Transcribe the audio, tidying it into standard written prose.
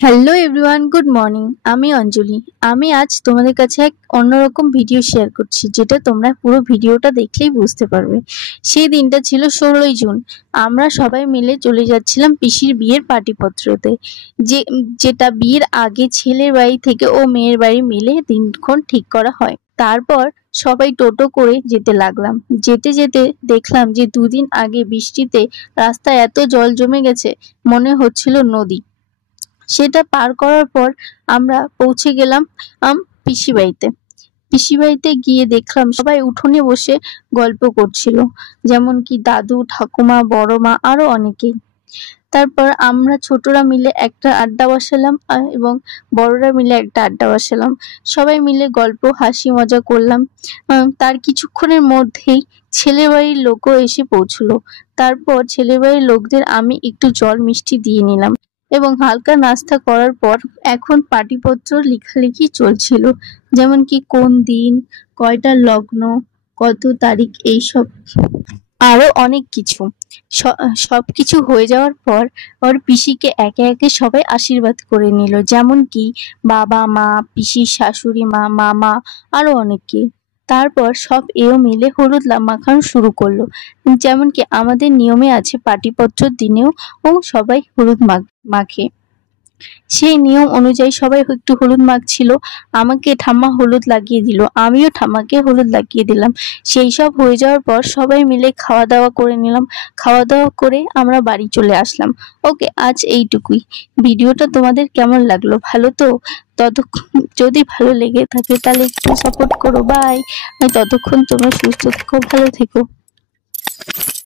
Hello everyone, good morning. আমি অঞ্জলি। আমি আজ তোমাদের কাছে এক অন্যরকম ভিডিও শেয়ার করছি, যেটা তোমরা পুরো ভিডিওটা দেখলেই বুঝতে পারবে। সেই দিনটা ছিল 16ই জুন। আমরা সবাই মিলে চলে যাচ্ছিলাম পিসির বিয়ের পার্টিপত্রতে, যেটা বিয়ের আগে ছেলের বাড়ি থেকে ও মেয়ের বাড়ি মিলে দিনক্ষণ ঠিক করা হয়। তারপর সবাই টোটো করে যেতে লাগলাম। যেতে যেতে দেখলাম যে দুদিন আগে বৃষ্টিতে রাস্তায় এত জল জমে গেছে, মনে হচ্ছিল নদী। সেটা পার করার পর আমরা পৌঁছে গেলাম পিসি বাড়িতে। পিসি বাড়িতে গিয়ে দেখলাম সবাই উঠোনে বসে গল্প করছিল, যেমন কি দাদু, ঠাকুমা, বড় মা, আরো অনেকেই। তারপর আমরা ছোটরা মিলে একটা আড্ডা বসালাম এবং বড়রা মিলে একটা আড্ডা বসালাম। সবাই মিলে গল্প, হাসি মজা করলাম। তার কিছুক্ষণের মধ্যেই ছেলে বাড়ির লোকও এসে পৌঁছলো। তারপর ছেলে বাড়ির লোকদের আমি একটু জল মিষ্টি দিয়ে নিলাম এবং হালকা নাস্তা করার পর এখন পাটিপত্র লেখালেখি চলছিল, যেমন কি কোন দিন, কয়টা লগ্ন, কত তারিখ, এইসব আরো অনেক কিছু। সবকিছু হয়ে যাওয়ার পর ওর পিসিকে একে একে সবাই আশীর্বাদ করে নিল, যেমন কি বাবা, মা, পিসির শাশুড়ি মা, মামা, আরো অনেকে। তারপর সব এও মিলে হলুদ মাখানো শুরু করলো, যেমন কি আমাদের নিয়মে আছে পাটিপত্রর দিনেও ও সবাই হলুদ মাখে। সেই নিয়ম অনুযায়ী সবাই একটু হলুদ মাখছিল। আমাকে ঠাম্মা হলুদ লাগিয়ে দিল, আমিও ঠাম্মাকে হলুদ লাগিয়ে দিলাম। সেই সব হয়ে যাওয়ার পর সবাই মিলে খাওয়া দাওয়া করে নিলাম। খাওয়া দাওয়া করে আমরা বাড়ি চলে আসলাম। ওকে, আজ এইটুকুই। ভিডিওটা তোমাদের কেমন লাগলো? ভালো তো? ততক্ষণ যদি ভালো লেগে থাকে তাহলে একটু সাপোর্ট করো। বাই। ততক্ষণ তোমরা সুস্থ থেকো, ভালো থেকো।